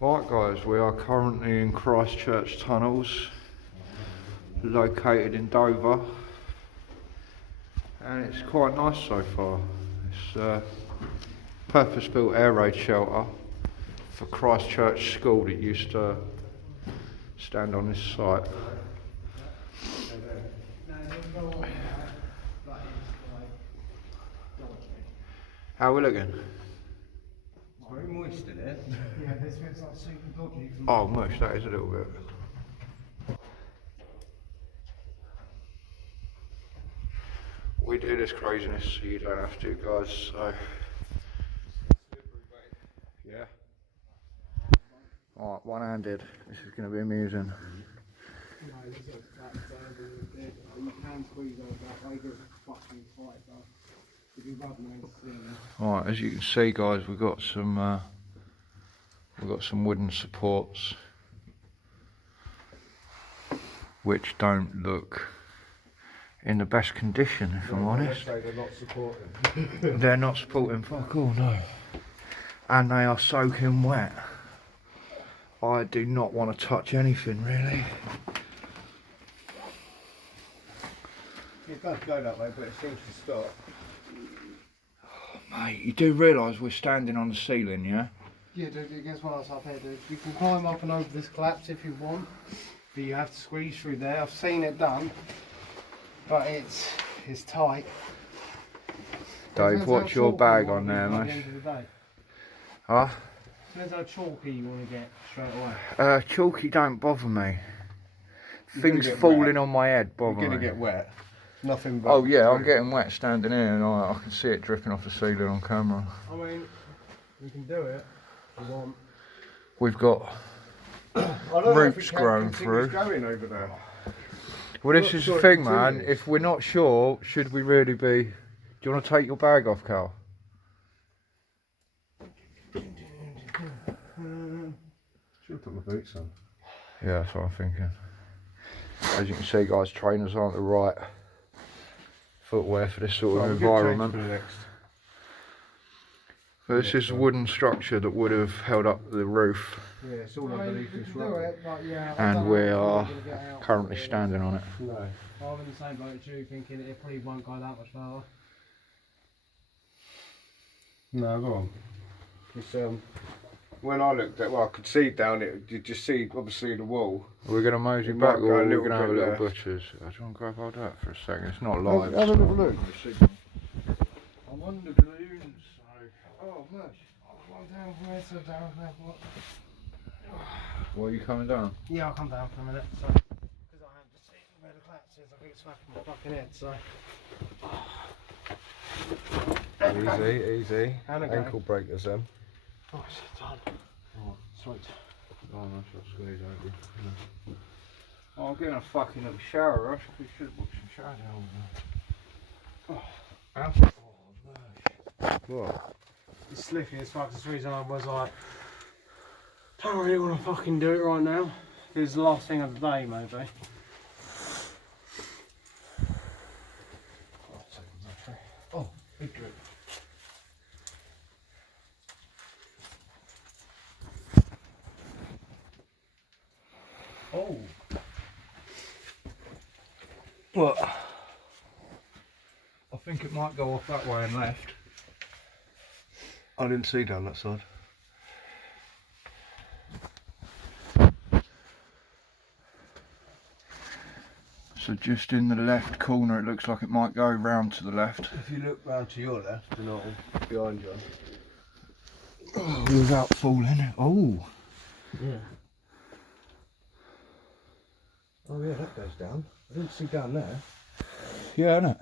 Right guys, we are currently in Christchurch Tunnels, located in Dover, and it's quite nice so far. It's a purpose-built air raid shelter for Christchurch School that used to stand on this site. How are we looking? Very moist in it. Yeah, this bit's like super dodgy. Oh, mush, that is a little bit. We do this craziness so you don't have to, guys, so... Yeah. Alright, one-handed. This is going to be amusing. You can squeeze over that way, get fucking tight, but if you rub them in, Alright, as you can see guys, we've got some wooden supports which don't look in the best condition, if I'm honest. They're not supporting. They're not supporting fuck all, no. And they are soaking wet. I do not want to touch anything really. It does go that way, but it seems to stop. Mate, you do realise we're standing on the ceiling, yeah? yeah, dude, guess what else up here, dude? You can climb up and over this collapse if you want, but you have to squeeze through there. I've seen it done, but it's tight. Dave, what's your bag on there, At the mate? end of the day. Huh? Depends how chalky you want to get straight away. Chalky don't bother me. You're Things gonna get falling wet. on my head bother You're me. going to get wet. Nothing but... Oh yeah, I'm getting wet standing here and I can see it dripping off the ceiling on camera. I mean, we can do it if you want. We've got I don't know if we roots can grown continue through. going over there. Well, this Not is sure the it thing, man. continues. If we're not sure, should we really be... Do you want to take your bag off, Cal? Should have put my boots on. Yeah, that's what I'm thinking. As you can see, guys, trainers aren't the right footwear for this sort of environment. But this is a wooden structure that would have held up the roof, Yeah, it's all I mean, underneath we this can do rubber. it, but yeah, I and don't we know if are we're gonna get out currently really. standing on it. No. I'm in the same boat as you, thinking it probably won't go that much further. No, go on. It's, when I looked at, well, I could see down it, you just see, obviously, the wall. We're going to mosey It back, might go or a we're little going to have a bit little left. butchers. I just want to grab hold of that for a second. It's not live. Have a little look. I'm on the balloons, so... Oh, mush. I'm down from here, so down from there. Well, are you coming down? Yeah, I'll come down for a minute, so. Because I am just eating where the collapse is, I keep smacking my fucking head, so. Easy, easy. And again. Ankle breakers then. Oh, shit, done. Oh, Sweet. oh no, shall I squeeze over? Yeah. Oh, I'm getting a fucking little shower rush. We should have booked some shower down. What? It's slippy as fuck. That's the reason I was like, don't really want to fucking do it right now. It's the last thing of the day, maybe. Oh, big drip. Oh. What? I think it might go off that way and left. I didn't see down that side. So just in the left corner, it looks like it might go round to the left. If you look round to your left and not behind you. Oh, without falling. Oh. Yeah. Oh yeah, that goes down. I didn't see down there. Yeah, innit?